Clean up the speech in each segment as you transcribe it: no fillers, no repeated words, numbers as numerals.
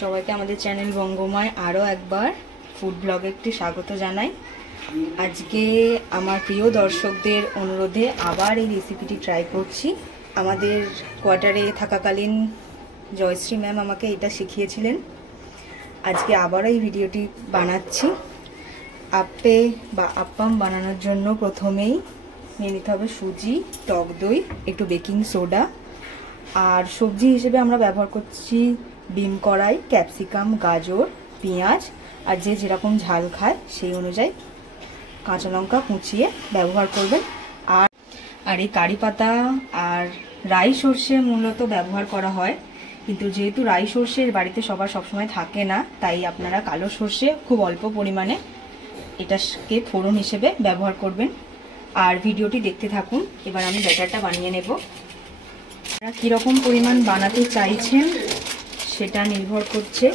সবাইকে আমাদের চ্যানেল বঙ্গময় আরও একবার ফুড ব্লগে একটি স্বাগত জানাই। আজকে আমার প্রিয় দর্শকদের অনুরোধে আবার এই রেসিপিটি ট্রাই করছি। আমাদের কোয়ার্টারে থাকাকালীন জয়শ্রী ম্যাম আমাকে এটা শিখিয়েছিলেন। আজকে আবারও এই ভিডিওটি বানাচ্ছি। আপ্পে বা আপ্পাম বানানোর জন্য প্রথমেই নিয়ে নিতে হবে সুজি, টক দই, একটু বেকিং সোডা, আর সবজি হিসেবে আমরা ব্যবহার করছি বিম কড়াই, ক্যাপসিকাম, গাজর, পেঁয়াজ, আর যে যেরকম ঝাল খায় সেই অনুযায়ী কাঁচা লঙ্কা কুচিয়ে ব্যবহার করবেন। আর এই কারি পাতা আর রাই সর্ষে মূলত ব্যবহার করা হয়, কিন্তু যেহেতু রাই সর্ষের বাড়িতে সবার সবসময় থাকে না, তাই আপনারা কালো সর্ষে খুব অল্প পরিমাণে এটাকে ফোড়ন হিসেবে ব্যবহার করবেন। আর ভিডিওটি দেখতে থাকুন। এবার আমি ব্যাটারটা বানিয়ে নেব। আপনারা কীরকম পরিমাণ বানাতে চাইছেন সেটা নির্ভর করছে।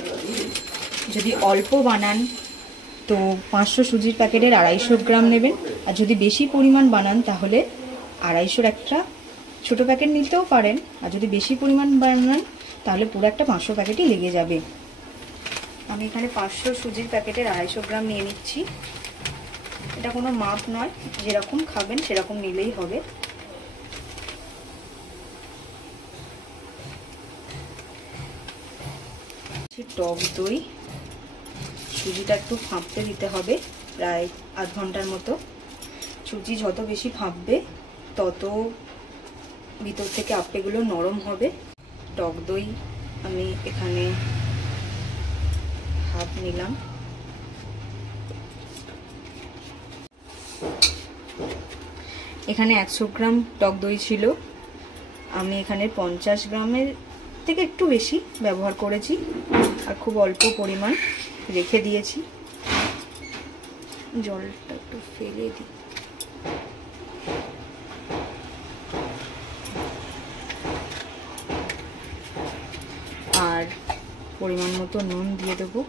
যদি অল্প বানান তো 500 সুজির প্যাকেটের 250 গ্রাম নেবেন, আর যদি বেশি পরিমাণ বানান তাহলে 250 একটা ছোটো প্যাকেট নিতেও পারেন, আর যদি বেশি পরিমাণ বানান তাহলে পুরো একটা 500 প্যাকেটই লেগে যাবে। আমি এখানে 500 সুজির প্যাকেটের 250 গ্রাম নিয়ে নিচ্ছি। এটা কোনো মাপ নয়, যেরকম খাবেন সেরকম নিলেই হবে। টক দই, সুজিটা একটু ফাঁপতে দিতে হবে প্রায় আধ ঘন্টার মতো। সুজি যত বেশি ফাঁপবে তত ভিতর থেকে আপ্পেগুলো নরম হবে। টক দই আমি এখানে হাফ নিলাম। এখানে 100 গ্রাম টক দই ছিল, আমি এখানে 50 গ্রামের থেকে একটু বেশি ব্যবহার করেছি, আর খুব অল্প পরিমাণ রেখে দিয়েছি। জলটা একটু ফেলে দিই। আর পরিমাণ মতো নুন দিয়ে দেবো।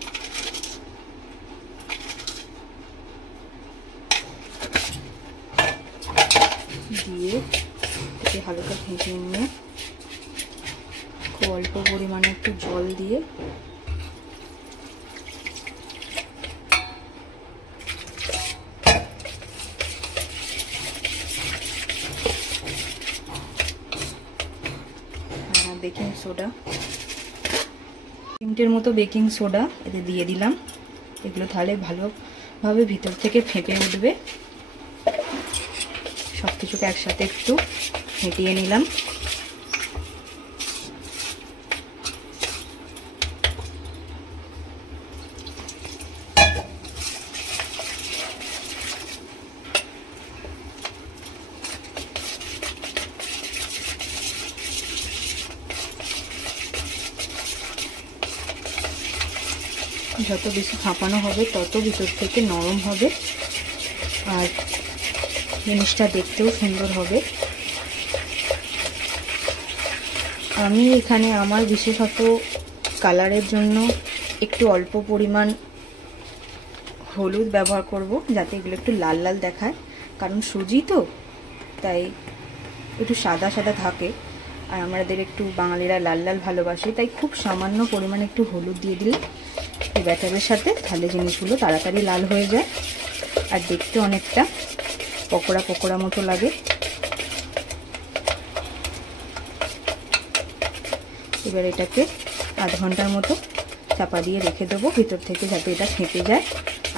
দিয়ে এটাকে হালকা ভেজে নিয়ে খুব অল্প পরিমাণে একটু জল দিয়ে বেকিং সোডা, 3টের মতো বেকিং সোডা এতে দিয়ে দিলাম। এগুলো তাহলে ভালোভাবে ভিতর থেকে ফেটে উঠবে। সব কিছুকে একসাথে একটু ফেটিয়ে নিলাম। যত বেশি ফাঁপানো হবে তত ভিতর থেকে নরম হবে, আর জিনিসটা দেখতেও সুন্দর হবে। আমি এখানে আমার বিশেষত কালারের জন্য একটু অল্প পরিমাণ হলুদ ব্যবহার করব, যাতে এগুলো একটু লাল লাল দেখায়, কারণ সুজি তো তাই একটু সাদা সাদা থাকে, আর আমাদের একটু বাঙালিরা লাল লাল ভালোবাসে, তাই খুব সামান্য পরিমাণে একটু হলুদ দিয়ে দিলে এই ব্যাটারের সাথে তাহলে জিনিসগুলো তাড়াতাড়ি লাল হয়ে যায় আর দেখতে অনেকটা পকোড়া পকোড়া মতো লাগে। এবার এটাকে আধ ঘন্টার মতো চাপা দিয়ে রেখে দেবো ভিতর থেকে, যাতে এটা ফেটে যায়।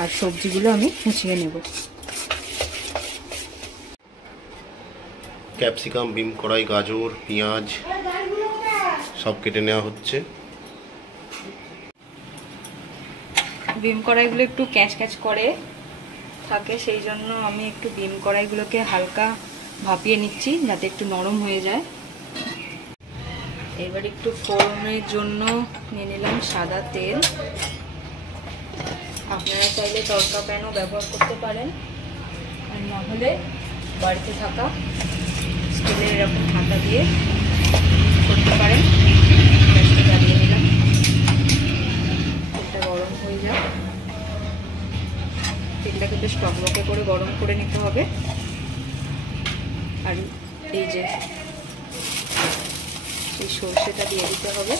আর সবজিগুলো আমি কুচিয়ে নেব। ক্যাপসিকাম, বিম কড়াই, গাজর, পেঁয়াজ সব কেটে নেওয়া হচ্ছে। বিম কড়াইগুলো একটু ক্যাচ ক্যাচ করে থাকে, সেই জন্য আমি একটু বিম কড়াইগুলোকে হালকা ভাপিয়ে নিচ্ছি যাতে একটু নরম হয়ে যায়। এবার একটু ফোড়নের জন্য নিয়ে নিলাম সাদা তেল। আপনারা চাইলে তড়কা প্যানও ব্যবহার করতে পারেন, আর না হলে বাড়িতে থাকা স্টিলের এরকম ঢাকা দিয়ে করতে পারেন। গ্যাসটা জ্বালিয়ে নিলাম, তেলটা গরম হয়ে যায়। তেলটাকে বেশ টকবকে করে গরম করে নিতে হবে। আর এই যে এই সর্ষেটা দিয়ে দিতে হবে।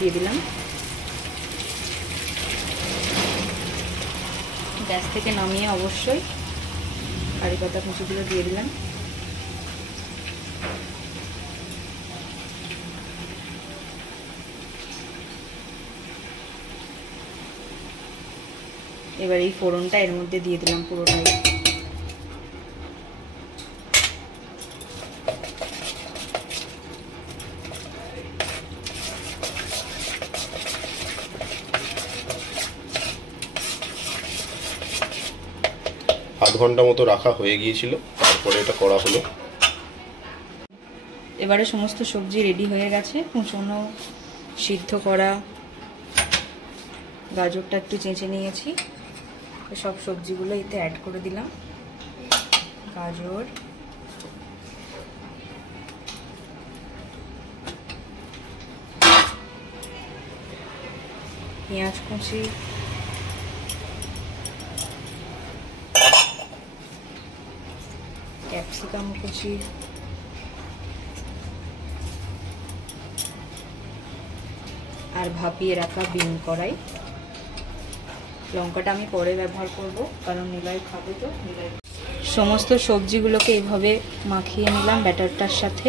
দিয়ে দিলাম। গ্যাস থেকে নামিয়ে অবশ্যই কারি পাতা কুচিগুলো দিয়ে দিলাম। এবার এই ফোড়নটা এর মধ্যে দিয়ে দিলাম পুরোটাই। আধ ঘন্টা মতো রাখা হয়ে গিয়েছিল, তারপরে এটা করা হলো। এবারে সমস্ত সবজি রেডি হয়ে গেছে। কুচনো সিদ্ধ করা গাজরটা একটু চেঁচে নিয়েছি, সব সবজিগুলো এতে অ্যাড করে দিলাম। গাজর, পেঁয়াজ কুচি, ক্যাপসিকাম কুচি, আর ভাপিয়ে রাখা বিন কড়াই। লঙ্কাটা আমি পরে ব্যবহার করব, কারণ নিলয় খাবে তো। সমস্ত সবজিগুলোকে এইভাবে মাখিয়ে নিলাম ব্যাটারটার সাথে।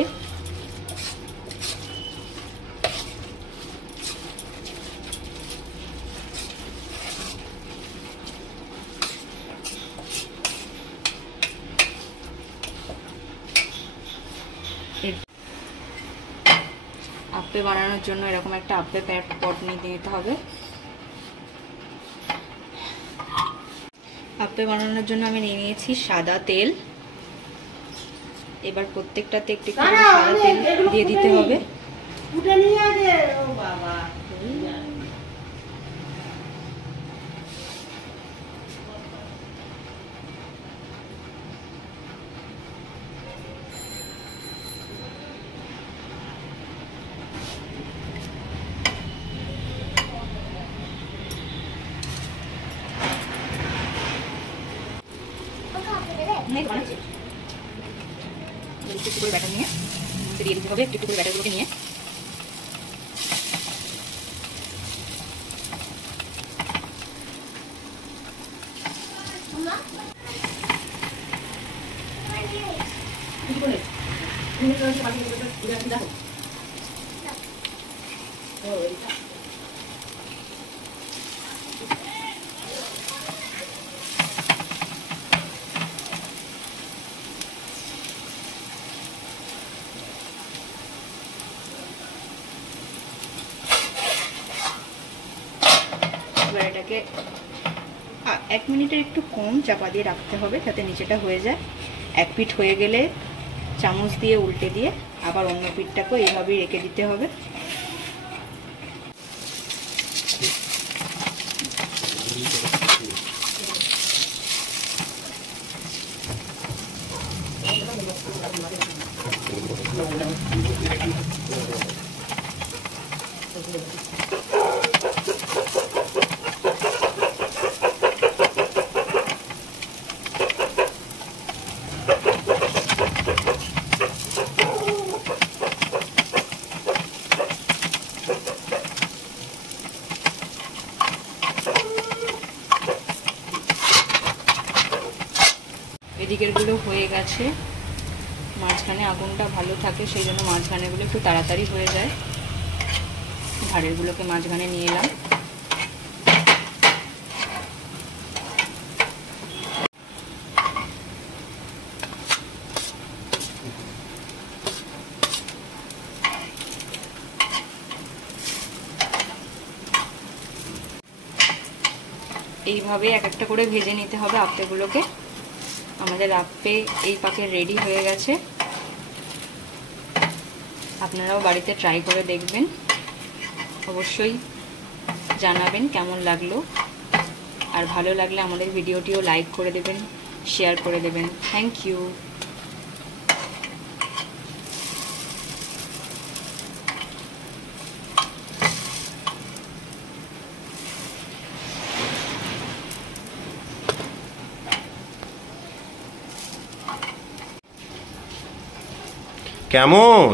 আপ্পে বানানোর জন্য এরকম একটা আপ্পে পট নিয়ে নিতে হবে। আপ্পে বানানোর জন্য আমি নিয়ে নিয়েছি সাদা তেল। এবার প্রত্যেকটাতে একটু একটু সাদা তেল দিয়ে দিতে হবে। একটু করে ব্যাটার নিয়ে দিয়ে দিতে হবে। একটু করে ব্যাটারগুলোকে নিয়ে এবার এটাকে 1 মিনিটের একটু কম চাপা দিয়ে রাখতে হবে, যাতে নিচেটা হয়ে যায়। এক পিঠ হয়ে গেলে চামচ দিয়ে উল্টে দিয়ে আবার অন্য পিঠটাকেও এইভাবেই রেখে দিতে হবে। এদিকের গুলো হয়ে গেছে। মাঝখানে আগুনটা ভালো থাকে, সেই জন্য মাঝখানেগুলো একটু তাড়াতাড়ি হয়ে যায়। ধারের গুলোকে মাঝখানে নিয়ে এলাম। এইভাবে এক একটা করে ভেজে নিতে হবে আপ্পেগুলোকে। আমাদের আপ্পে এই পাকে রেডি হয়ে গেছে। আপনারাও বাড়িতে ট্রাই করে দেখবেন, অবশ্যই জানাবেন কেমন লাগলো। আর ভালো লাগলে আমাদের ভিডিওটিও লাইক করে দেবেন, শেয়ার করে দেবেন। Thank you. কেমন?